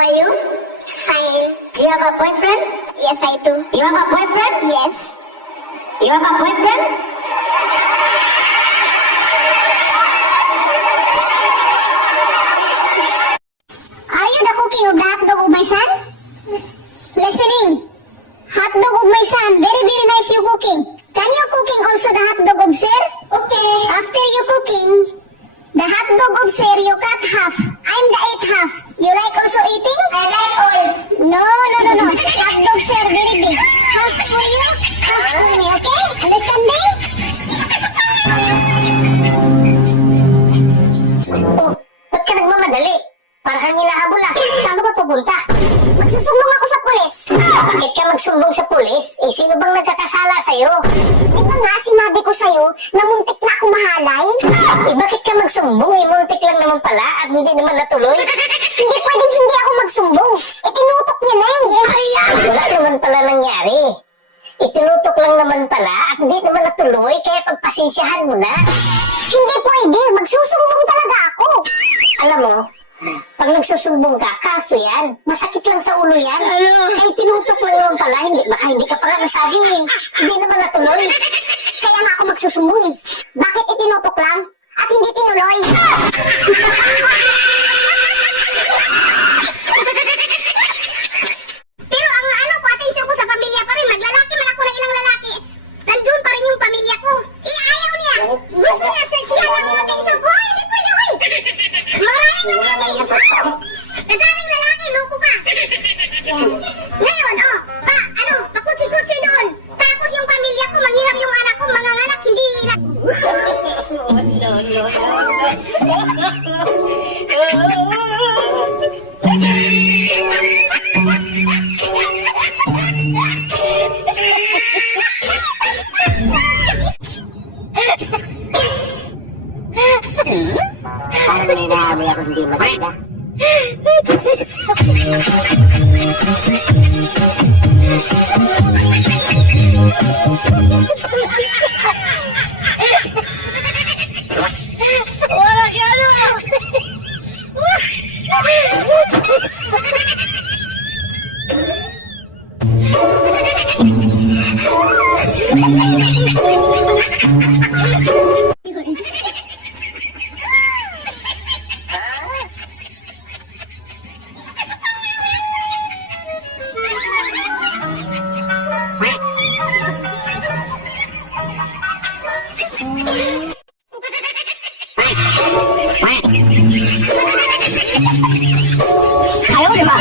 are you? Fine. Do you have a boyfriend? Yes, I do. You have a boyfriend? Yes. You have a boyfriend? Are you the cooking of the hotdog of my son? Listening. Hotdog of my son. Very, very nice you cooking. Can you cooking also the hotdog of sir? Okay. After you cooking, the hotdog of sir, you cut half. I'm the eight half. You like also eating? I like all. No. Hotdog sir, very big. Half for you, half for me, okay? Understanding? Oh, ba't ka nagmamadali? Para kang hinahabol ah. Saan ka ba pupunta? Magsusumbong ako sa pulis. Bakit ka magsumbong sa pulis? Eh, sino bang nagkakasala sa'yo? Di ba nga sinabi ko sa'yo na muntik na ako mahalay? Eh, bakit ka magsumbong? Eh, muntik lang naman pala at hindi naman natuloy. Hindi pwedeng hindi ako magsumbong. Tinutok niya na eh. Wala naman pala nangyari. Itinutok lang naman pala at hindi naman natuloy, kaya pagpasensyahan mo na. Hindi pwede. Magsusumbong talaga ako. Alam mo, pag nagsusumbong ka, kaso yan. Masakit lang sa ulo yan. Kaya itinutok lang naman pala, baka hindi ka pala nasabi eh. Hindi naman natuloy. Kaya nga ako magsusumbong eh. Bakit itinutok lang at hindi tinuloy? Pero ang ano ko, atensyon ko sa pamilya pa rin. Maglalaki man ako ng ilang lalaki. Nandun pa rin yung pamilya ko. Ayaw niya. Gusto niya sa siya lang ang atensyon ko. Ay, hindi pwede, hoy. Maraming lalaki. Nadaming lalaki, loko ka. Ngayon, pakutsi-kutsi doon. Tapos yung pamilya ko, manghirap yung anak ko, mga anak, hindi hirap. Parang may naamoy ako hindi maganda. Wala ka na. Ayaw, di ba?